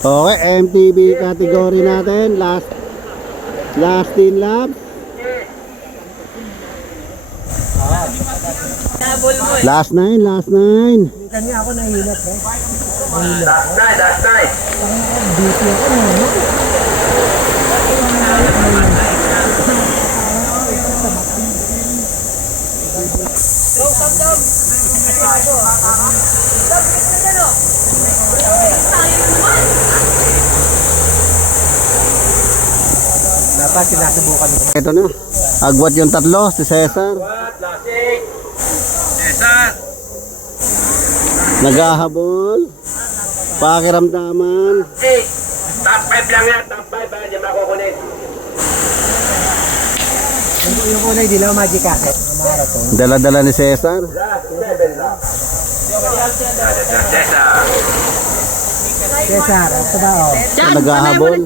Okay, MTB category natin. Last 10 laps. Last 9, last 9. Kanya ako nahilat eh. Last night. BP ako dapat sinasubukan mo. Ito na. Agwat yung tatlo, si Cesar. Lasing. Cesar. Naghahabol. Pakiramdaman. Hey, top 5 lang yan. Top 5 ba? Hindi makukunin. Yung kulay dilaw, magic cassette. Marathon. Dala-dala ni Cesar. Last 7 lang. Cesar. Cesar, ito ba oh? Naghahabol.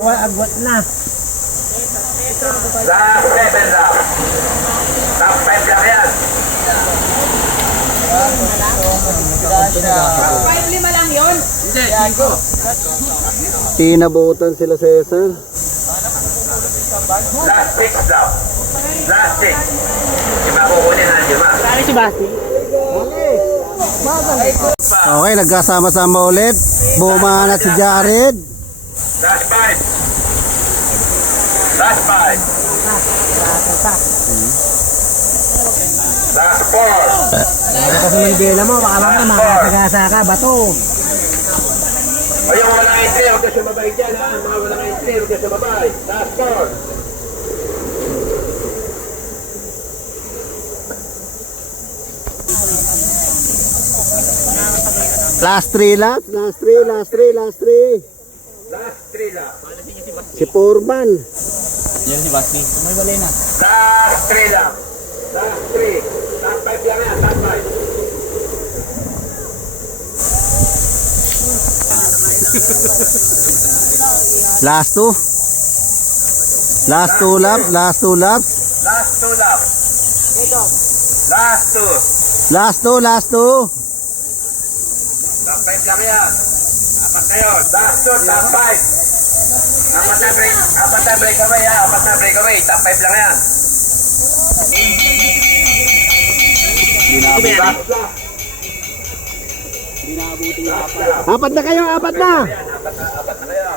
Wala, agwat na. Last 7 lang. Top 5 lang yan. 5-5 lang yun. Tinabutan sila Cesar. Last 6 lang. Last 6. Hindi makukunin ha, di ba? Saan si Basti? Okay, nagkasama-sama ulit. Buman at si Jared. Last 5. Last 5. Last 4. Ano kasi manibela mo, baka mamaya makakagasa ka, bato. O yung walang entry, huwag na sumabay dyan ha. Mga walang entry, huwag na sumabay. Last 4. Last 3 laps. Last 3, last 3, last 3. Last 3 lang. Si Foreman. Last 3 lang. Last 3. Top 5 lang yan, top 5. Last 2. Last 2 laps. Last 2 laps. Last 2 lang. Last 2. Last 2, last 2. Top 5 lang yan. Apat na yun. Last 2, top 5. Apat na breakaway ha. Apat na breakaway. Top 5 lang yan. Last lap. Apat na kayo, apat na. Apat na kayo.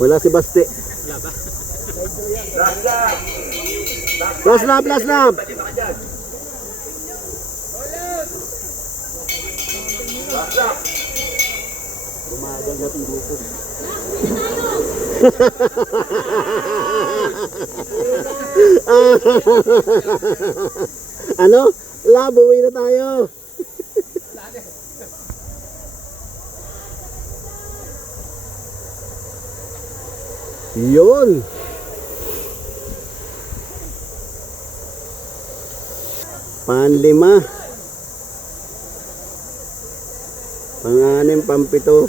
Wala si Basti. Last lap. Last lap, last lap. Dito ka dyan. Last lap. Ano? La, buwi na tayo. Yun. Panlima. Pang-anim, pang-pito.